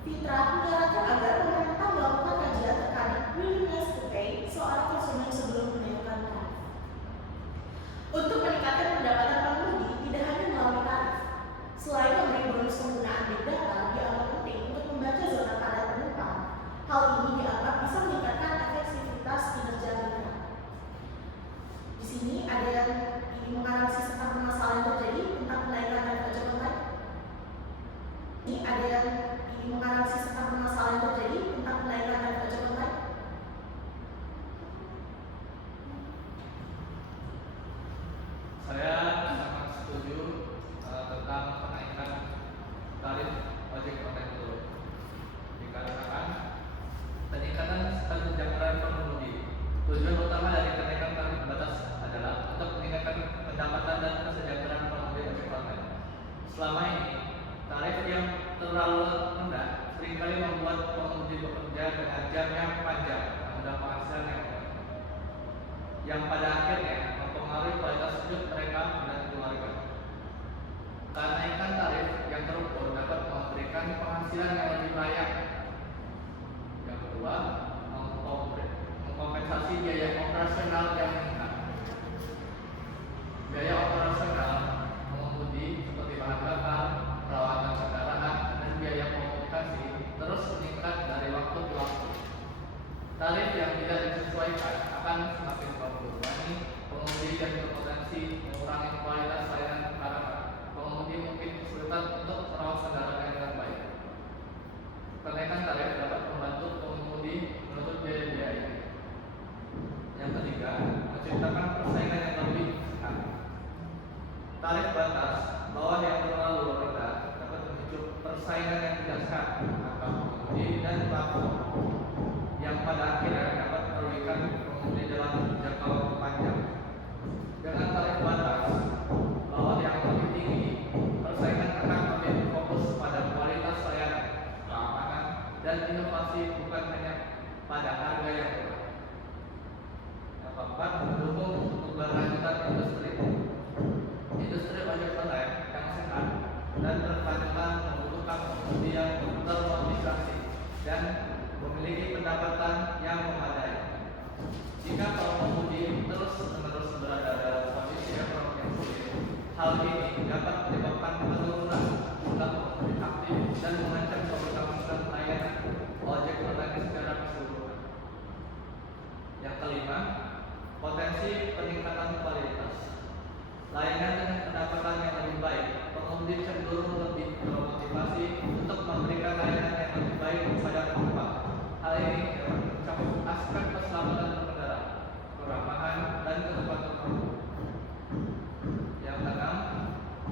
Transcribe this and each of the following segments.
Fitra menyarankan agar pemerintah melakukan kajian terkait willingness to pay seorang konsumen sebelum menaikkan tarif. Untuk meningkatkan pendapatan pengemudi tidak hanya melalui tarif. Selain memberi bonus penggunaan big data, dianggap penting untuk membaca zona padat penumpang. Hal ini dianggap bisa meningkatkan efektivitas kinerja mitra. Di sini ada yang ingin menganalisis tentang permasalahan yang terjadi tentang kenaikan tarif ojek online. Ini ada yang ingin menganalisis tentang permasalahan yang terjadi tentang kenaikan tarif ojek online. Saya sangat setuju tentang kenaikan tarif ojek online itu, dikarenakan peningkatan kesejahteraan pengemudi. Tujuan utama dari kenaikan tarif batas adalah untuk meningkatkan pendapatan dan kesejahteraan pengemudi ojek online. Selama ini, tarif yang terlalu rendah seringkali membuat pengemudi bekerja dengan jam yang panjang dan penghasilan yang pada akhirnya mempengaruhi kualitas hidup mereka dan keluarga. Kenaikan tarif yang terukur dapat memberikan penghasilan yang lebih layak. Yang kedua, mengkompensasi biaya operasional yang meningkat. Biaya operasional pengemudi seperti bahan bakar, perawatan kendaraan, dan biaya komunikasi terus meningkat dari waktu ke waktu. Tarif yang tidak disesuaikan akan semakin membebani pengemudi dan berpotensi mengurangi kualitas layanan karena pengemudi mungkin kesulitan untuk merawat kendaraan dengan baik. Kenaikan tarif dapat membantu pengemudi menutup biaya-biaya ini. Yang ketiga, menciptakan persaingan yang lebih sehat. Tarif batas bawah yang terlalu rendah dapat memicu persaingan yang tidak sehat antara pengemudi dan platform, yang pada akhirnya dapat merugikan pengemudi dalam jangka waktu panjang. Dengan tarif batas bawah yang lebih tinggi, persaingan akan lebih fokus pada kualitas layanan, keamanan, dan inovasi, bukan hanya pada harga yang murah. Yang keempat, mendukung keberlanjutan industri. Industri ojek online yang sehat dan berkelanjutan membutuhkan pengemudi yang termotivasi dan memiliki pendapatan yang memadai. Jika pengemudi terus-menerus berada dalam kondisi ekonomi yang sulit, hal ini dapat menyebabkan penurunan jumlah pengemudi aktif dan mengancam keberlangsungan layanan ojek online secara keseluruhan. Yang kelima, potensi peningkatan kualitas. Layanan dengan pendapatan yang lebih baik, pengemudi cenderung lebih termotivasi untuk memberikan layanan yang lebih baik kepada penumpang. Hal ini dapat mencakup aspek keselamatan berkendara, keramahan, dan ketepatan waktu. Yang keenam,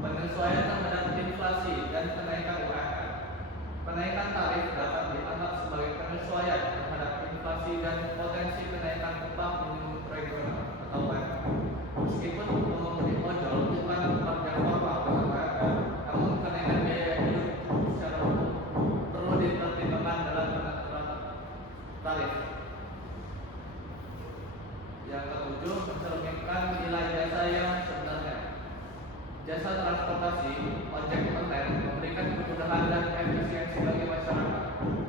penyesuaian terhadap inflasi dan kenaikan UMR. Penaikan tarif dapat dianggap sebagai penyesuaian terhadap inflasi dan potensi kenaikan upah minimum regional atau UMR. Meskipun pengemudi ojol bukan pekerja formal dengan UMR, namun kenaikan biaya hidup secara umum perlu dipertimbangkan dalam penentuan tarif. Yang ketujuh, mencerminkan nilai jasa yang sebenarnya. Jasa transportasi ojek online memberikan kemudahan dan efisiensi bagi masyarakat.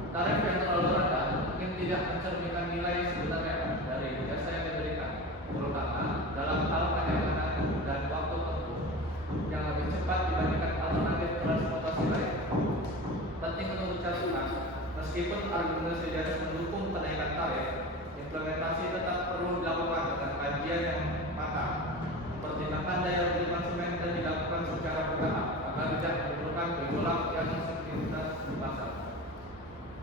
Tarif yang terlalu rendah mungkin tidak mencerminkan nilai sebenarnya dari jasa yang diberikan, terutama dalam hal perjalanan dan waktu tempuh yang lebih cepat dibandingkan alternatif transportasi lain. Penting untuk dicatat, meskipun argumentasi dasar mendukung kenaikan tarif, implementasi tetap perlu dilakukan dengan kajian yang matang, mempertimbangkan daya beli konsumen dan dilakukan secara bertahap agar tidak menimbulkan gejolak yang signifikan di pasar.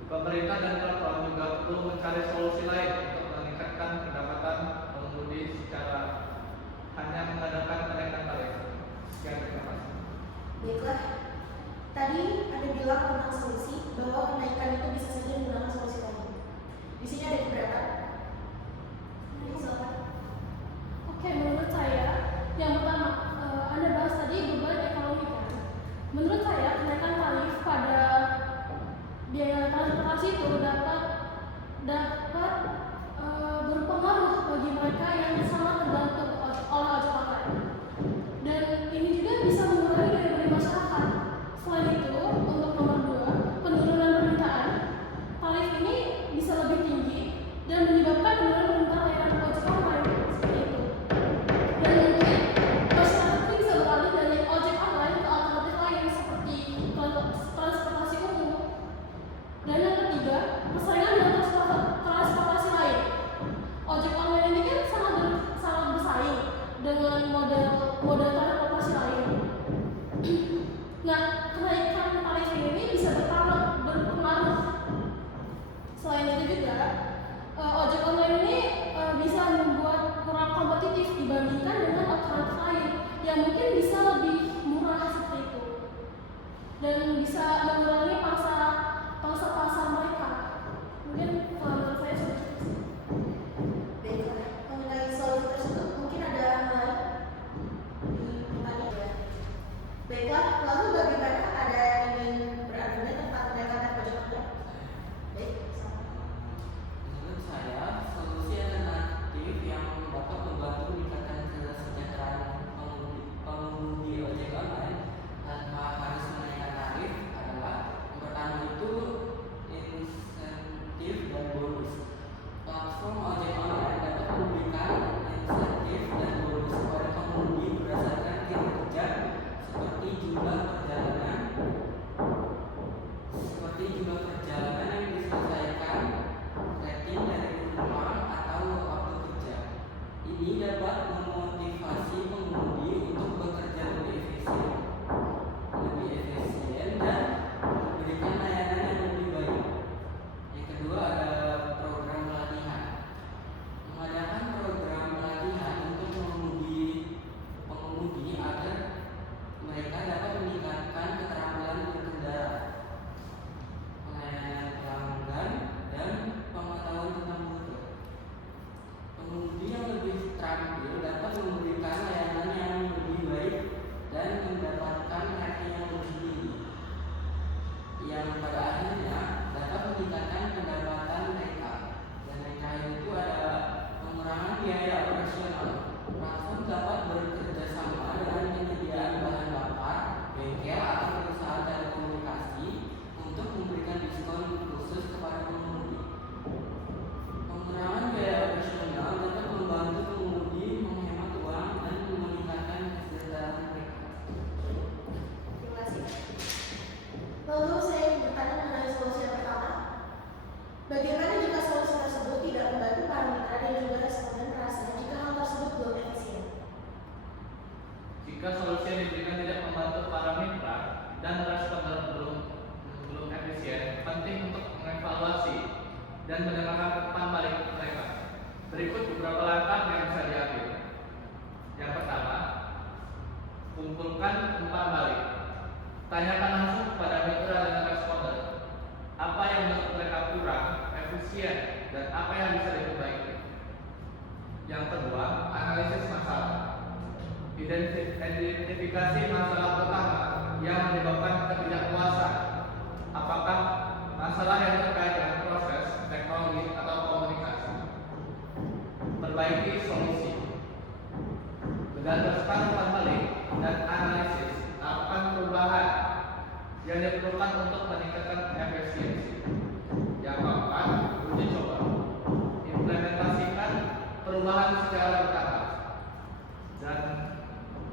Pemerintah dan platform juga perlu mencari solusi lain untuk meningkatkan pendapatan pengemudi secara hanya mengandalkan kenaikan tarif. Sekian, terima kasih. Baiklah, tadi ada bilang tentang solusi bahwa kenaikan itu bisa saja menggunakan solusi lain. Di sini ada keberatan. Silakan. Oke, menurut saya yang pertama Anda bahas tadi beban ekonomi kan. Menurut saya kenaikan tarif pada biaya transportasi itu dapat berpengaruh bagi mereka yang sangat tergantung oleh ojek online. Dan ini juga bisa mengurangi daya beli masyarakat. Selain itu, untuk nomor 2, penurunan permintaan mengevaluasi dan mendengarkan umpan balik mereka. Berikut beberapa langkah yang bisa diambil. Yang pertama, kumpulkan umpan balik. Tanyakan langsung kepada mitra dan responden apa yang menurut mereka kurang, efisien, dan apa yang bisa diperbaiki. Yang kedua, analisis masalah. Identifikasi masalah utama yang menyebabkan ketidakpuasan. Apakah masalah yang terkait dengan proses, teknologi, atau komunikasi? Perbaiki solusi. Berdasarkan umpan balik dan analisis, lakukan perubahan yang diperlukan untuk meningkatkan efisiensi. Yang keempat, uji coba. Implementasikan perubahan secara bertahap dan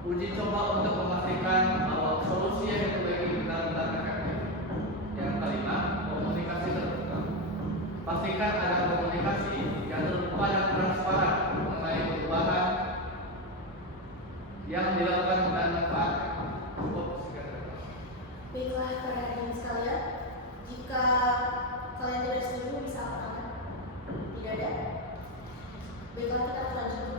uji coba untuk memastikan bahwa solusi yang diperbaiki benar-benar efektif. Yang kelima, komunikasi terbuka. Pastikan ada komunikasi yang terbuka dan transparan mengenai perubahan yang dilakukan dan manfaatnya. Cukup sekian. Baiklah para hadirin sekalian, jika kalian tidak setuju bisa angkat tangan. Tidak ada. Baiklah, kita akan lanjutkan